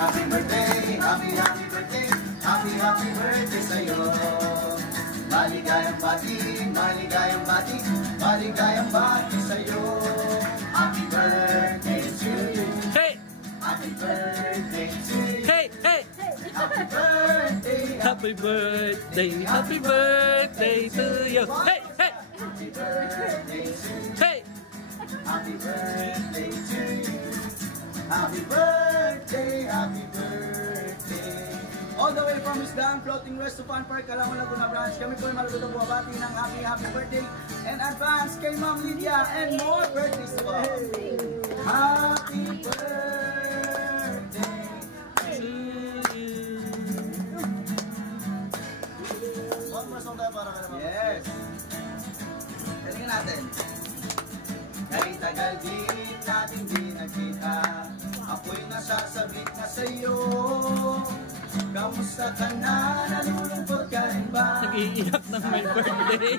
Happy birthday, happy birthday, happy birthday sa'yo. Maligayang bati, maligayang bati, maligayang bati sa'yo. Happy birthday to you. Hey! Happy birthday to you. Hey! Hey! Happy birthday, Happy birthday, happy birthday to you. Hey! Hey! happy birthday to you. Hey! Happy birthday to you. Happy birthday, happy birthday. All the way from Isdaan Floating Resto Fun Park, Calao, Laguna Branch. Kami po ay malulutong buwabati ng happy birthday and advance kay Ma'am Lydia and more birthdays to all. Happy birthday to you. One more song tayo para ka naman. Yes. Talingin natin. Kahit tagal di natin di nagkita, ako'y nasasabik na sa'yo. Kamusta ka na? Nalulungkot ka rin ba? Nag-iiyak ng my birthday.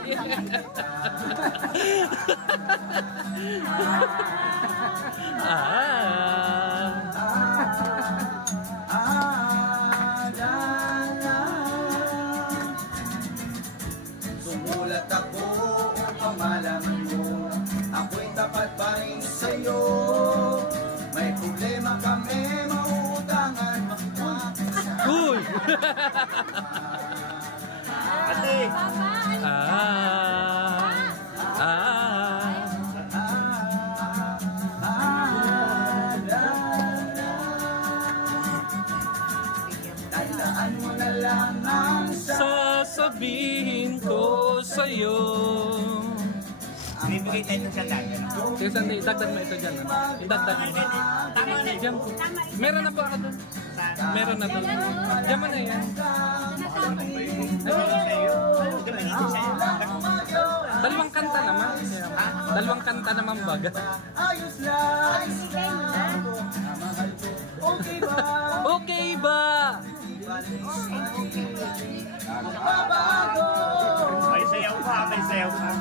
Sumulat ako upang malaman mo, ako'y tapat pa rin sa'yo. May problema kami, mauutangan Uy! Ate! Tandaan mo na lang ang Sasabihin ko sa'yo. Bibigay tayo ng salat. Sige, Sandy, idagdag mo ito dyan. Idagdag mo. Tama na Diyan. Meron na po ako doon. Meron na doon. Diyan mo na yan. Dalawang kanta naman. Dalawang kanta naman baga. ayos lang. Okay ba? Okay ba? Magbabago. May sayaw pa, may sayaw pa.